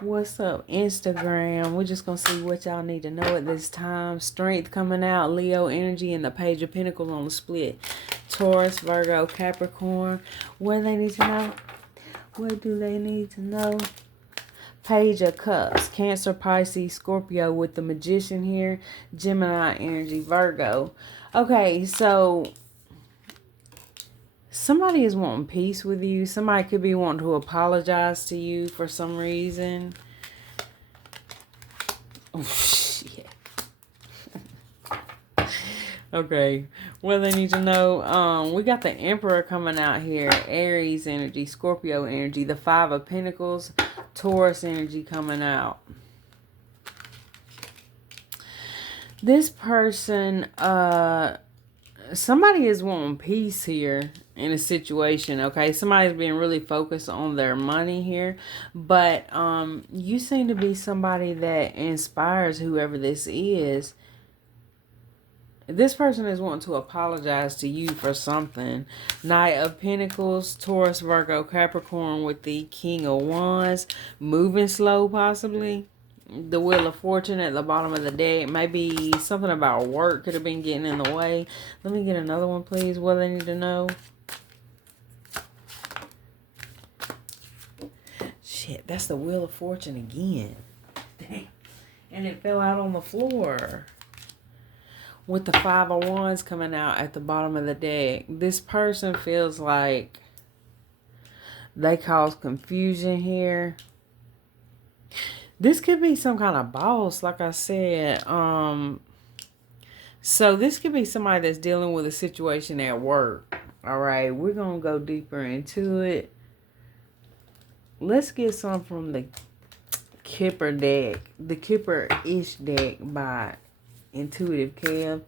What's up, Instagram? We're just gonna see what y'all need to know at this time. Strength coming out, Leo energy, and the Page of Pentacles on the split. Taurus, Virgo, Capricorn. What do they need to know? What do they need to know? Page of Cups, Cancer, Pisces, Scorpio with the Magician here. Gemini energy, Virgo. Okay, so somebody is wanting peace with you. Somebody could be wanting to apologize to you for some reason. Oh, shit. Okay, what do they need to know? We got the Emperor coming out here. Aries energy, Scorpio energy, the Five of Pentacles, Taurus energy coming out. This person, somebody is wanting peace here in a situation, okay? Somebody's being really focused on their money here, but you seem to be somebody that inspires whoever this is. This person is wanting to apologize to you for something. Knight of Pentacles, Taurus, Virgo, Capricorn with the King of Wands. Moving slow, possibly. The Wheel of Fortune at the bottom of the deck. Maybe something about work could have been getting in the way. Let me get another one, please. What do they need to know? Shit, that's the Wheel of Fortune again. Dang. And it fell out on the floor. With the Five of Wands coming out at the bottom of the deck. This person feels like they cause confusion here. This could be some kind of boss, like I said. So this could be somebody that's dealing with a situation at work. All right, we're going to go deeper into it. Let's get some from the Kipper deck. The Kipper-ish deck by Intuitive Kev.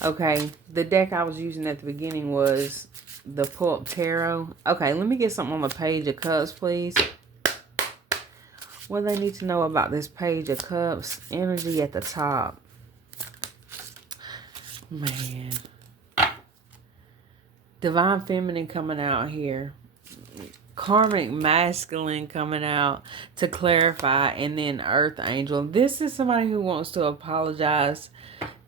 Okay, the deck I was using at the beginning was the Pulp Tarot. Okay, let me get something on the Page of Cups, please. What do they need to know about this Page of Cups? Energy at the top. Man. Divine Feminine coming out here. Karmic Masculine coming out to clarify. And then Earth Angel. This is somebody who wants to apologize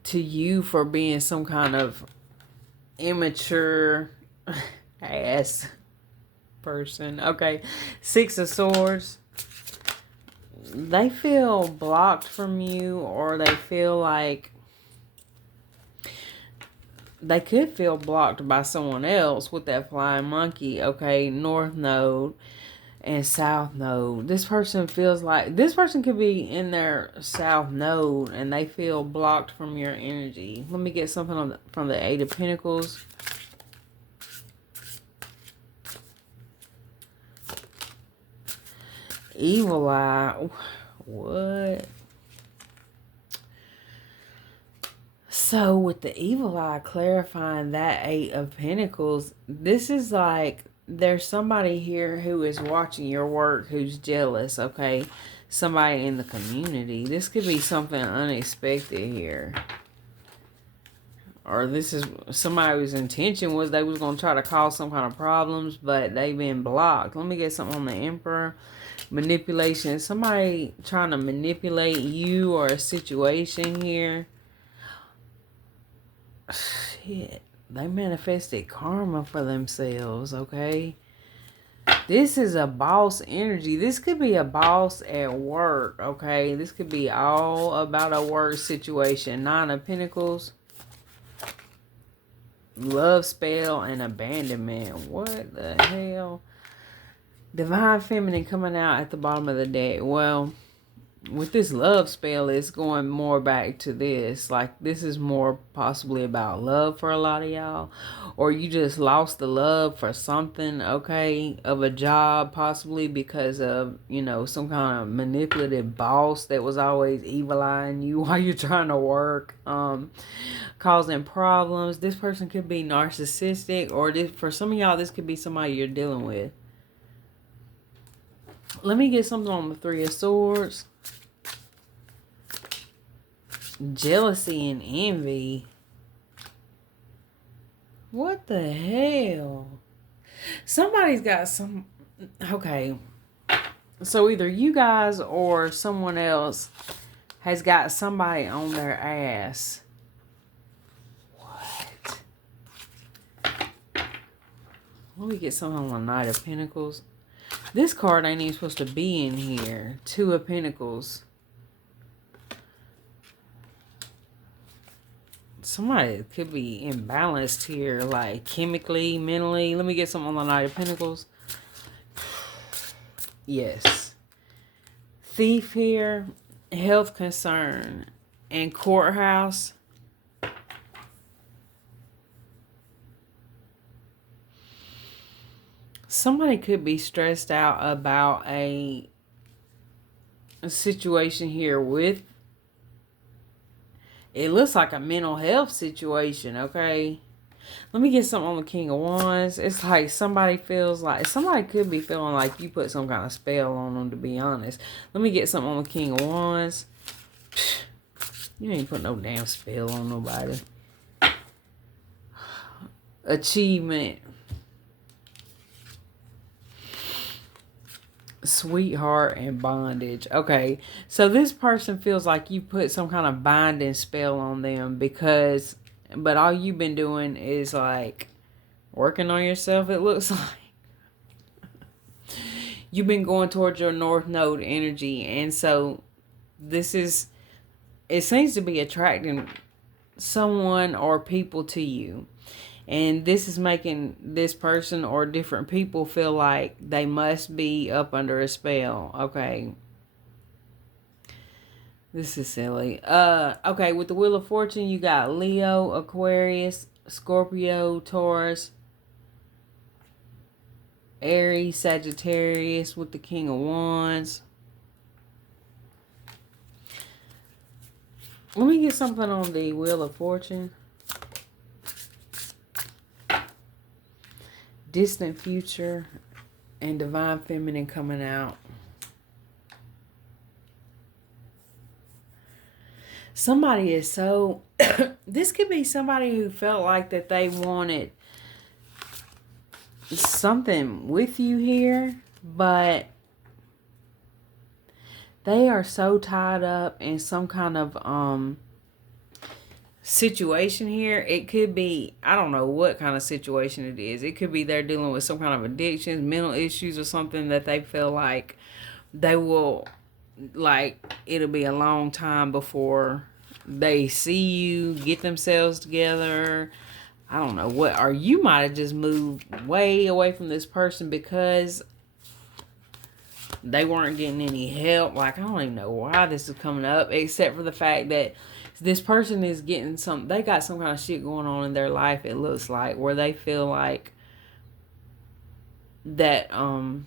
to you for being some kind of immature ass person. Okay. Six of Swords. They feel blocked from you, or they feel like they could feel blocked by someone else with that flying monkey. Okay, North Node and South Node. This person feels like this person could be in their South Node and they feel blocked from your energy. Let me get something from the Eight of Pentacles. Evil Eye. What? So with the Evil Eye clarifying that Eight of Pentacles, this is like there's somebody here who is watching your work who's jealous, okay? Somebody in the community. This could be something unexpected here. Or this is somebody whose intention was they was going to try to cause some kind of problems, but they've been blocked. Let me get something on the Emperor. Manipulation. Somebody trying to manipulate you or a situation here. Shit. They manifested karma for themselves, okay? This is a boss energy. This could be a boss at work, okay? This could be all about a work situation. Nine of Pentacles. Love spell and abandonment. What the hell? Divine Feminine coming out at the bottom of the deck. Well, with this love spell, it's going more back to this. Like, this is more possibly about love for a lot of y'all. Or you just lost the love for something, okay, of a job, possibly because of, you know, some kind of manipulative boss that was always evil-eyeing you while you're trying to work, causing problems. This person could be narcissistic, or this, for some of y'all, this could be somebody you're dealing with. Let me get something on the Three of Swords. Jealousy and envy. What the hell? Somebody's got some... Okay. So either you guys or someone else has got somebody on their ass. What? Let me get something on the Knight of Pentacles. This card ain't even supposed to be in here. Two of Pentacles. Somebody could be imbalanced here, like chemically, mentally. Let me get something on the Knight of Pentacles. Yes. Thief here, health concern, and courthouse. Somebody could be stressed out about a situation here with, it looks like a mental health situation, okay? Let me get something on the King of Wands. It's like somebody feels like, somebody could be feeling like you put some kind of spell on them, to be honest. Let me get something on the King of Wands. You ain't put no damn spell on nobody. Achievement. Sweetheart and bondage. Okay, so this person feels like you put some kind of binding spell on them because, but all you've been doing is like working on yourself, it looks like. You've been going towards your North Node energy, and so this is, it seems to be attracting someone or people to you. And this is making this person or different people feel like they must be up under a spell. Okay. This is silly. Okay, with the Wheel of Fortune, you got Leo, Aquarius, Scorpio, Taurus, Aries, Sagittarius with the King of Wands. Let me get something on the Wheel of Fortune. Distant future and divine feminine coming out. Somebody is so this could be somebody who felt like that they wanted something with you here, but they are so tied up in some kind of situation here. It could be, I don't know what kind of situation it is. It could be they're dealing with some kind of addictions, mental issues, or something that they feel like they will, like, it'll be a long time before they see you, get themselves together. I don't know what, or you might have just moved way away from this person because they weren't getting any help. Like, I don't even know why this is coming up, except for the fact that this person is getting some, they got some kind of shit going on in their life, it looks like, where they feel like that, I'm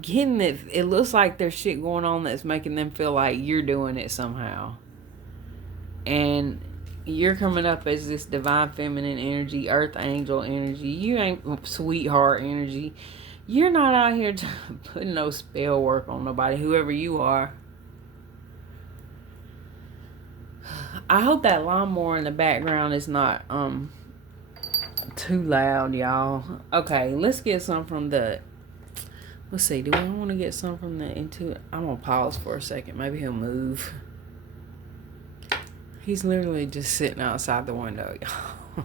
getting it, it looks like there's shit going on that's making them feel like you're doing it somehow. And you're coming up as this divine feminine energy, earth angel energy. You ain't sweetheart energy. You're not out here putting no spell work on nobody, whoever you are. I hope that lawnmower in the background is not too loud, y'all. Okay, let's get some from the, let's see, do I want to get some from the I'm gonna pause for a second. Maybe he'll move. He's literally just sitting outside the window, y'all.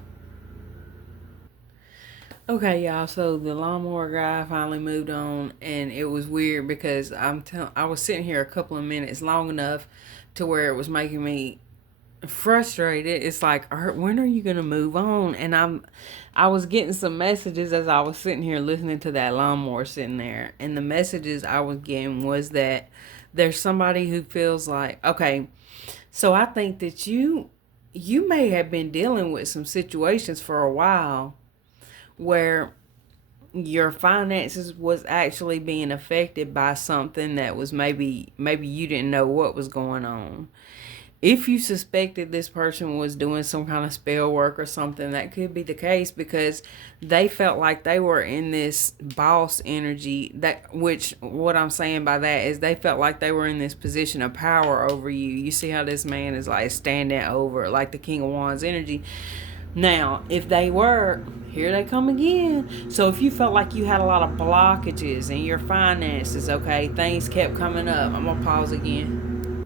Okay, y'all, so the lawnmower guy finally moved on, and it was weird because I was sitting here a couple of minutes long enough to where it was making me frustrated. It's like, when are you gonna move on? And I was getting some messages as I was sitting here listening to that lawnmower sitting there, and the messages I was getting was that there's somebody who feels like, okay, so I think that you may have been dealing with some situations for a while where your finances was actually being affected by something that was maybe you didn't know what was going on. If you suspected this person was doing some kind of spell work or something, that could be the case, because they felt like they were in this boss energy, which what I'm saying by that is they felt like they were in this position of power over you. You see how this man is like standing over, like the King of Wands energy. Now, if they were, here they come again. So if you felt like you had a lot of blockages in your finances, okay, things kept coming up. I'm going to pause again.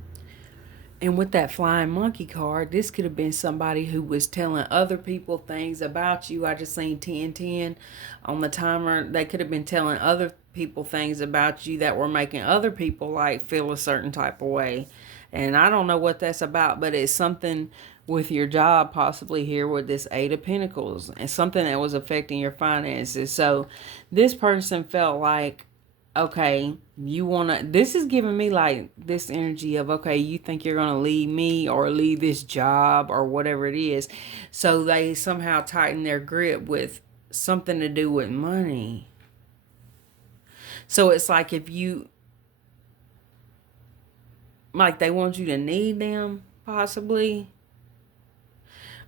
And with that flying monkey card, this could have been somebody who was telling other people things about you. I just seen 1010 on the timer. They could have been telling other people things about you that were making other people like feel a certain type of way. And I don't know what that's about, but it's something with your job possibly here with this Eight of Pentacles and something that was affecting your finances. So this person felt like, okay, you want to, this is giving me like this energy of, okay, you think you're going to leave me or leave this job or whatever it is. So they somehow tighten their grip with something to do with money. So it's like if you, like they want you to need them possibly.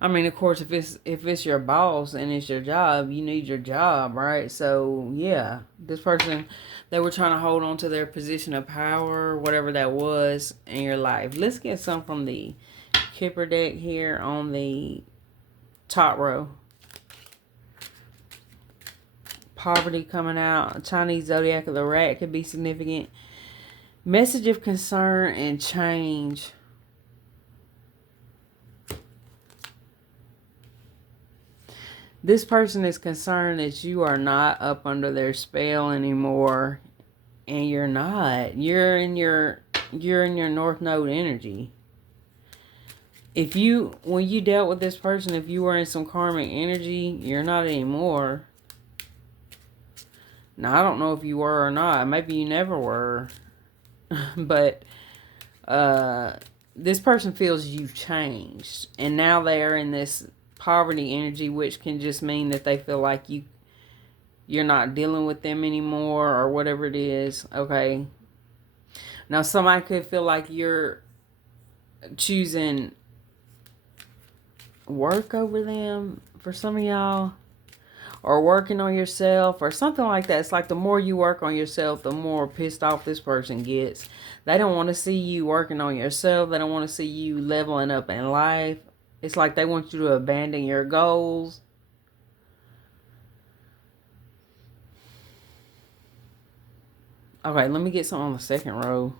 I mean, of course, if it's your boss and it's your job, you need your job, right? So yeah, this person, they were trying to hold on to their position of power, whatever that was in your life. Let's get some from the Kipper deck here on the top row. Poverty coming out. Chinese zodiac of the rat could be significant. Message of concern and change. This person is concerned that you are not up under their spell anymore, and you're not. You're in your North Node energy. If you, when you dealt with this person, if you were in some karmic energy, you're not anymore. Now, I don't know if you were or not. Maybe you never were. But this person feels you've changed, and now they are in this poverty energy, which can just mean that they feel like you're not dealing with them anymore or whatever it is. Okay, now somebody could feel like you're choosing work over them for some of y'all, or working on yourself or something like that. It's like the more you work on yourself, the more pissed off this person gets. They don't want to see you working on yourself. They don't want to see you leveling up in life. It's like they want you to abandon your goals. Okay, let me get some on the second row.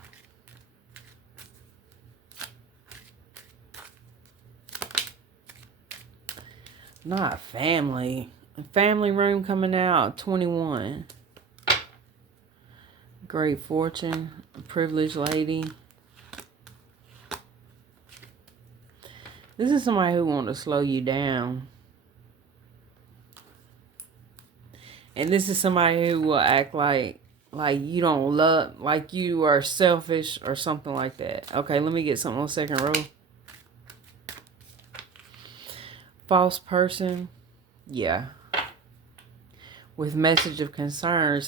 Not family. Family room coming out, 21. Great fortune, privileged lady. This is somebody who wants to slow you down. And this is somebody who will act like you don't love, like you are selfish or something like that. Okay, let me get something on the second row. False person. Yeah. With message of concern.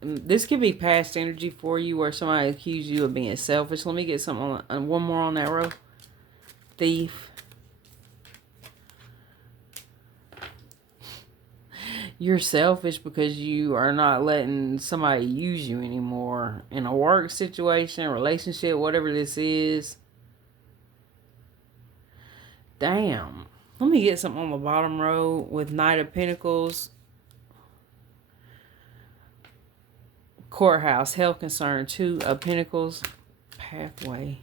This could be past energy for you, or somebody accused you of being selfish. Let me get something on one more on that row. Thief. You're selfish because you are not letting somebody use you anymore in a work situation, relationship, whatever this is. Damn. Let me get something on the bottom row with Knight of Pentacles. Courthouse, health concern, Two of Pentacles, pathway.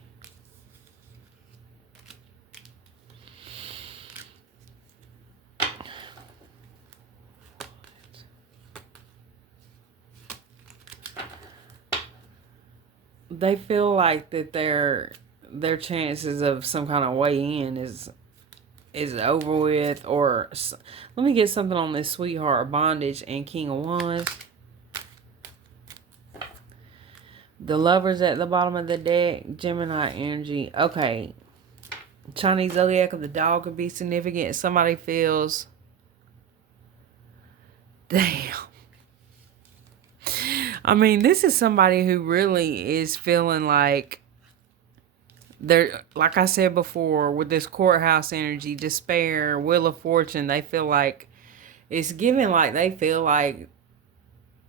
They feel like that their chances of some kind of way in is over with. Or let me get something on this sweetheart, bondage, and King of Wands. The Lovers at the bottom of the deck, Gemini energy. Okay, Chinese zodiac of the dog could be significant. Somebody feels, damn. I mean, this is somebody who really is feeling like they're, like I said before, with this courthouse energy, despair, wheel of fortune, they feel like it's giving, like they feel like,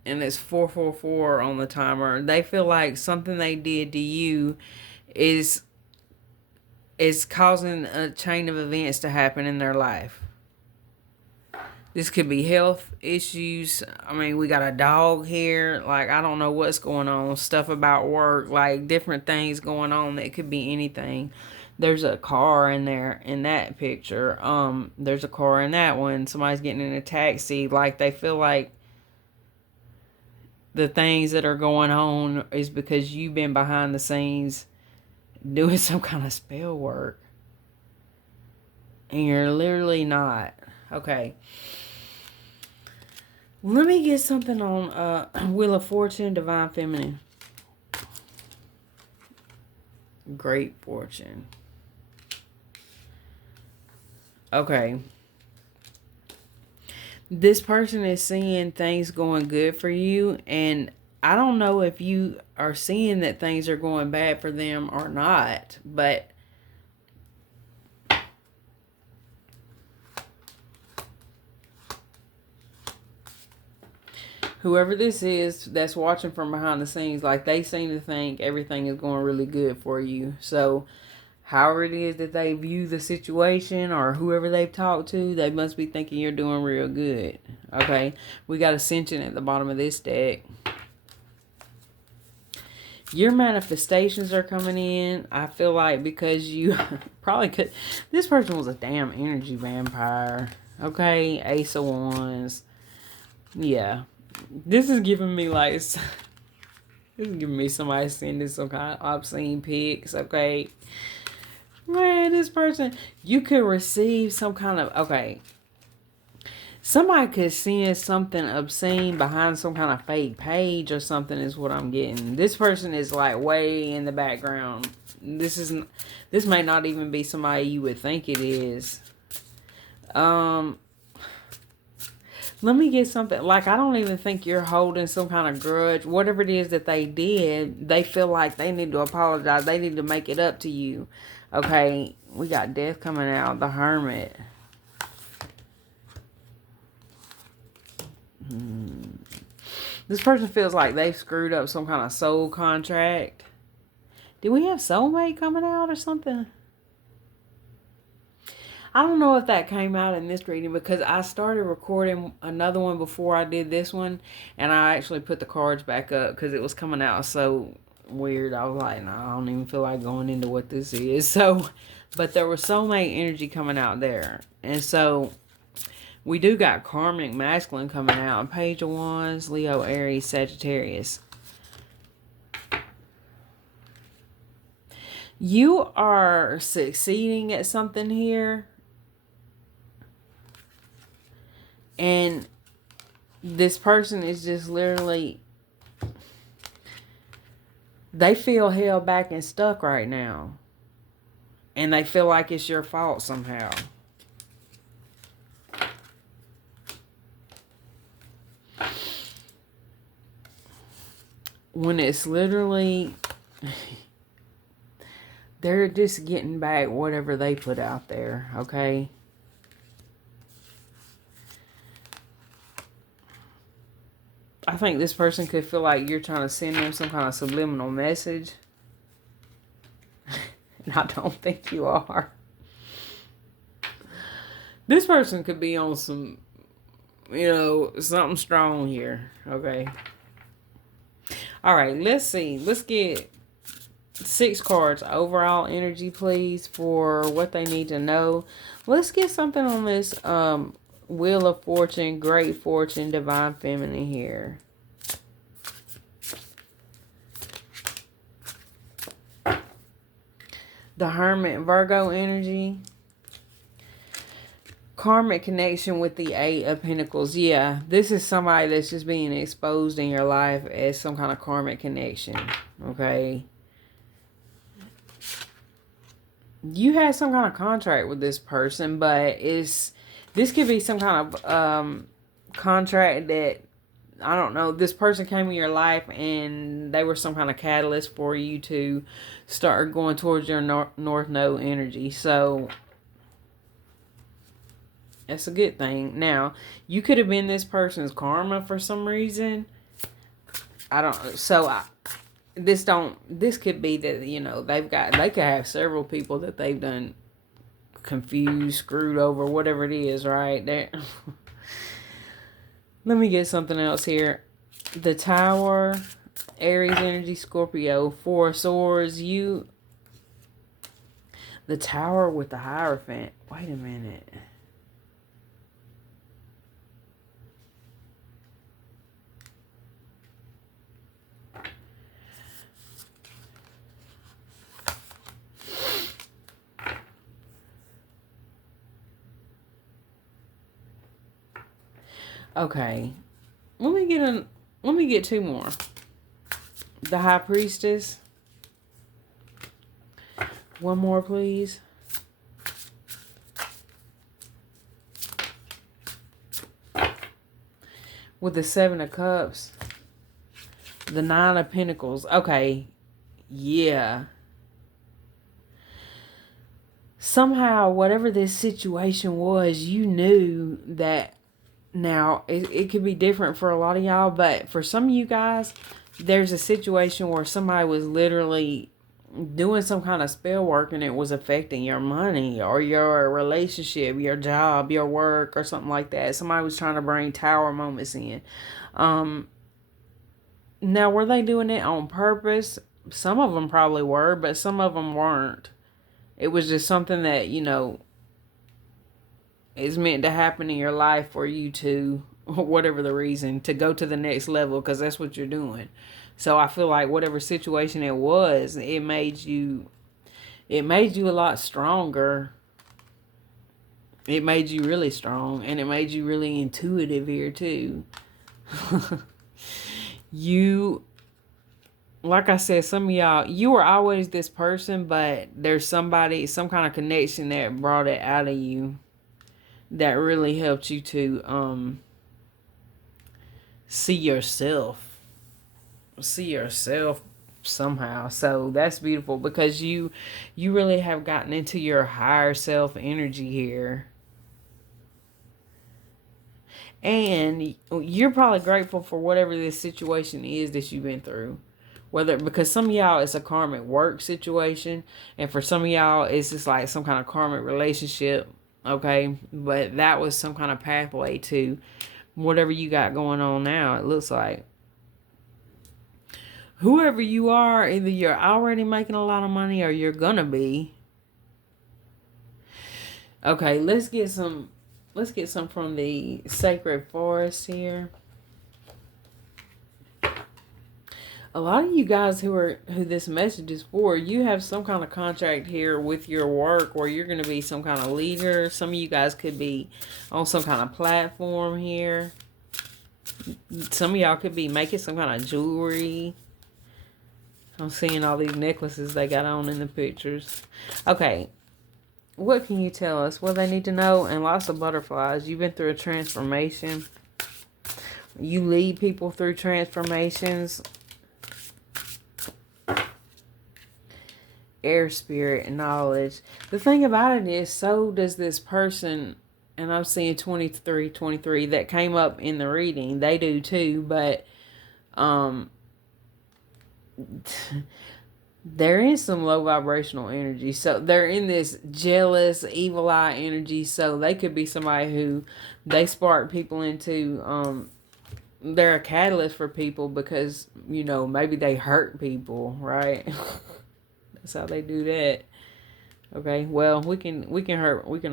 and it's 444 on the timer, they feel like something they did to you is is causing a chain of events to happen in their life. This could be health issues. I mean, we got a dog here. Like, I don't know what's going on. Stuff about work, like different things going on. That could be anything. There's a car in there in that picture. There's a car in that one. Somebody's getting in a taxi. Like, they feel like the things that are going on is because you've been behind the scenes doing some kind of spell work. And you're literally not. Okay. Let me get something on Wheel of Fortune, Divine Feminine. Great Fortune. Okay. This person is seeing things going good for you, and I don't know if you are seeing that things are going bad for them or not, but whoever this is that's watching from behind the scenes, like, they seem to think everything is going really good for you. So however it is that they view the situation, or whoever they've talked to, they must be thinking you're doing real good. Okay, we got Ascension at the bottom of this deck. Your manifestations are coming in. I feel like because you probably could. This person was a damn energy vampire. Okay, Ace of Wands. Yeah. This is giving me like, this is giving me somebody sending some kind of obscene pics. Okay, man, this person, you could receive some kind of, okay, somebody could send something obscene behind some kind of fake page or something is what I'm getting. This person is like way in the background. This may not even be somebody you would think it is. Let me get something. Like, I don't even think you're holding some kind of grudge. Whatever it is that they did, they feel like they need to apologize. They need to make it up to you. Okay, we got Death coming out. The Hermit. This person feels like they've screwed up some kind of soul contract. Did we have soulmate coming out or something? I don't know if that came out in this reading because I started recording another one before I did this one, and I actually put the cards back up because it was coming out so weird. I was like, no, I don't even feel like going into what this is. So, but there was soulmate energy coming out there. And so we do got karmic masculine coming out. Page of Wands, Leo, Aries, Sagittarius. You are succeeding at something here. And this person is just literally, they feel held back and stuck right now. And they feel like it's your fault somehow. When it's literally, they're just getting back whatever they put out there, okay? I think this person could feel like you're trying to send them some kind of subliminal message. And I don't think you are. This person could be on some, something strong here. Okay. All right, let's see. Let's get 6 cards. Overall energy, please, for what they need to know. Let's get something on this Wheel of Fortune, Great Fortune, Divine Feminine here. The Hermit, Virgo energy. Karmic connection with the 8 of Pentacles. Yeah, this is somebody that's just being exposed in your life as some kind of karmic connection. Okay. You had some kind of contract with this person, but this could be some kind of contract that, I don't know, this person came in your life and they were some kind of catalyst for you to start going towards your North Node energy. So that's a good thing. Now, you could have been this person's karma for some reason. I don't. So this could be that, they could have several people that they've done confused, screwed over, whatever it is, right? Let me get something else here. The Tower, Aries energy, Scorpio, Four of Swords, the Tower with the Hierophant. Wait a minute. Okay. Let me get two more. The High Priestess. One more, please. With the Seven of Cups. The Nine of Pentacles. Okay. Yeah. Somehow, whatever this situation was, you knew that. Now, it could be different for a lot of y'all, but for some of you guys, there's a situation where somebody was literally doing some kind of spell work and it was affecting your money or your relationship, your job, your work, or something like that. Somebody was trying to bring Tower moments in. Now, were they doing it on purpose? Some of them probably were, but some of them weren't. It was just something that, is meant to happen in your life for you to, whatever the reason, to go to the next level, because that's what you're doing. So I feel like whatever situation it was, it made you a lot stronger. It made you really strong, and it made you really intuitive here too. Like I said, some of y'all, you were always this person, but there's some kind of connection that brought it out of you, that really helped you to see yourself somehow. So that's beautiful, because you really have gotten into your higher self energy here. And you're probably grateful for whatever this situation is that you've been through. Because some of y'all, it's a karmic work situation, and for some of y'all, it's just like some kind of karmic relationship. Okay, but that was some kind of pathway to whatever you got going on now. It looks like whoever you are, either you're already making a lot of money or you're gonna be. Okay, let's get some from the Sacred Forest here. A lot of you guys who this message is for, you have some kind of contract here with your work, or you're going to be some kind of leader. Some of you guys could be on some kind of platform here. Some of y'all could be making some kind of jewelry. I'm seeing all these necklaces they got on in the pictures. Okay. What can you tell us? What they need to know? And lots of butterflies. You've been through a transformation. You lead people through transformations. Air, spirit, and knowledge. The thing about it is, so does this person, and I'm seeing 23 that came up in the reading. They do too, but they're in some low vibrational energy. So they're in this jealous, evil eye energy. So they could be somebody who they spark people into, they're a catalyst for people because, maybe they hurt people, right? That's how they do that. Okay, well, we can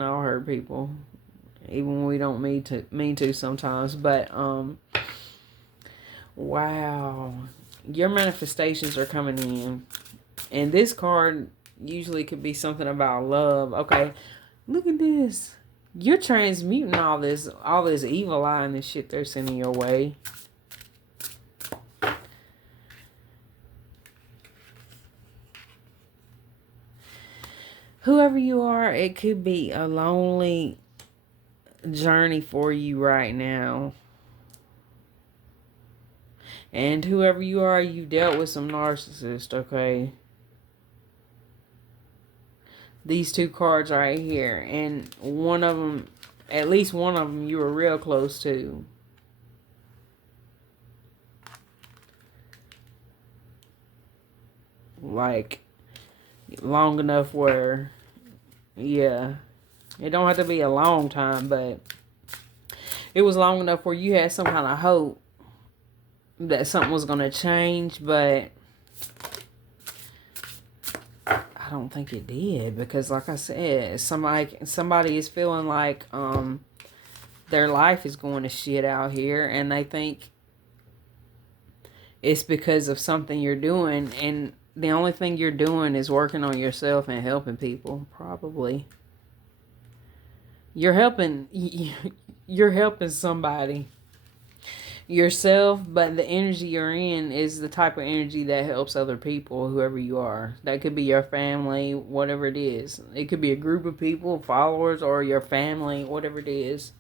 all hurt people, even when we don't mean to sometimes. But wow, your manifestations are coming in, and this card usually could be something about love. Okay, look at this. You're transmuting all this evil eye and this shit they're sending your way. Whoever you are, it could be a lonely journey for you right now. And whoever you are, you dealt with some narcissist, okay? These two cards right here. And one of them, at least one of them, you were real close to. like long enough where, yeah, it don't have to be a long time, but it was long enough where you had some kind of hope that something was going to change, but I don't think it did, because like I said, somebody is feeling like their life is going to shit out here, and they think it's because of something you're doing, and the only thing you're doing is working on yourself and helping people. Probably you're helping you're helping somebody, yourself, but the energy you're in is the type of energy that helps other people, whoever you are. That could be your family, whatever it is. It could be a group of people, followers, or your family, whatever it is.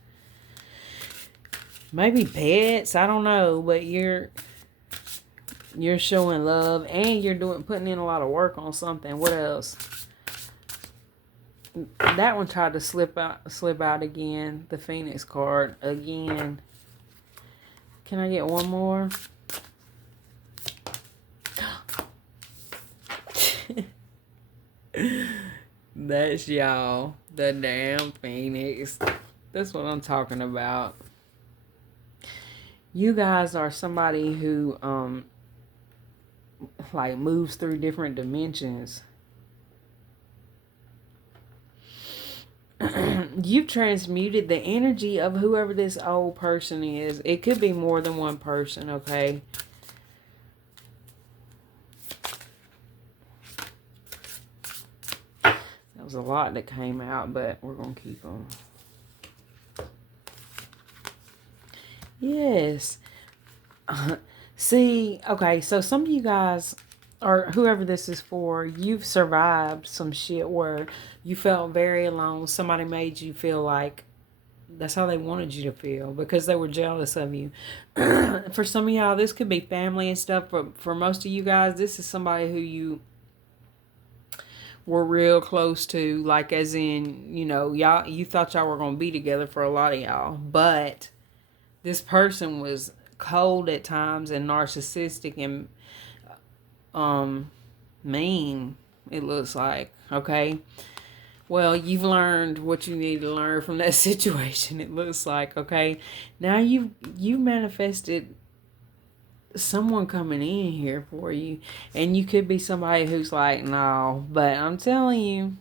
Maybe pets, I don't know, but you're showing love, and you're putting in a lot of work on something. What else? That one tried to slip out again. The Phoenix card again. Can I get one more? That's y'all. The damn Phoenix. That's what I'm talking about. You guys are somebody who like moves through different dimensions. You've transmuted the energy of whoever this old person is. It could be more than one person, okay? That was a lot that came out, but we're going to keep them. Yes. See, okay, so some of you guys, or whoever this is for, you've survived some shit where you felt very alone. Somebody made you feel like that's how they wanted you to feel because they were jealous of you. For some of y'all, this could be family and stuff, but for most of you guys, this is somebody who you were real close to, like as in, y'all, you thought y'all were going to be together for a lot of y'all, but this person was cold at times and narcissistic and mean, it looks like. Okay, well, you've learned what you need to learn from that situation, it looks like. Okay, now you manifested someone coming in here for you, and you could be somebody who's like, no, but I'm telling you,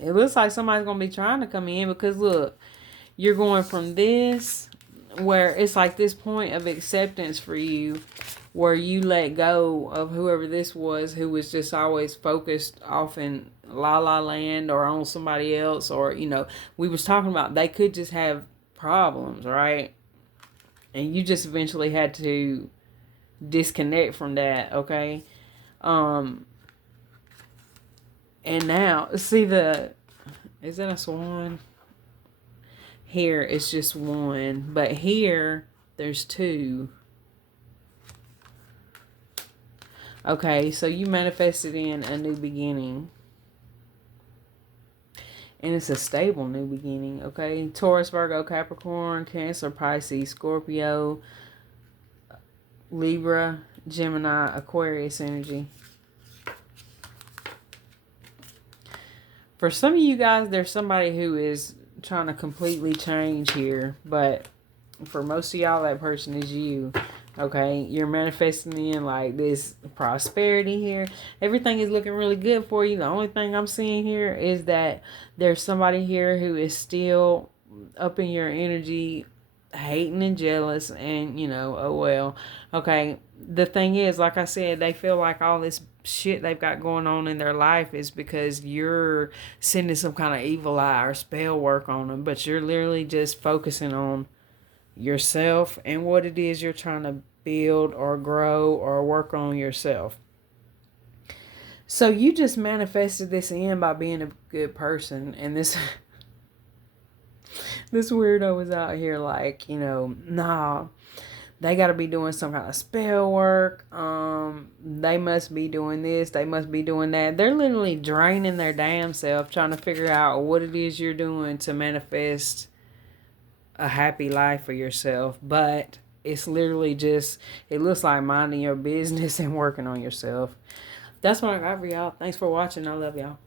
it looks like somebody's gonna be trying to come in, because look, you're going from this where it's like this point of acceptance for you, where you let go of whoever this was, who was just always focused off in la la land or on somebody else, or we was talking about they could just have problems, right? And you just eventually had to disconnect from that, okay? And now see, is that a swan? Here it's just one, but here there's two. Okay, so you manifested in a new beginning. And it's a stable new beginning, okay? Taurus, Virgo, Capricorn, Cancer, Pisces, Scorpio, Libra, Gemini, Aquarius energy. For some of you guys, there's somebody who is trying to completely change here, but for most of y'all, that person is you. Okay, you're manifesting in like this prosperity here. Everything is looking really good for you. The only thing I'm seeing here is that there's somebody here who is still up in your energy, hating and jealous, and oh well. Okay, the thing is, like I said, they feel like all this shit they've got going on in their life is because you're sending some kind of evil eye or spell work on them, but you're literally just focusing on yourself and what it is you're trying to build or grow or work on yourself. So you just manifested this in by being a good person, and this weirdo was out here like, nah, they got to be doing some kind of spell work. They must be doing this. They must be doing that. They're literally draining their damn self trying to figure out what it is you're doing to manifest a happy life for yourself. But it's literally just, it looks like minding your business and working on yourself. That's what I got for y'all. Thanks for watching. I love y'all.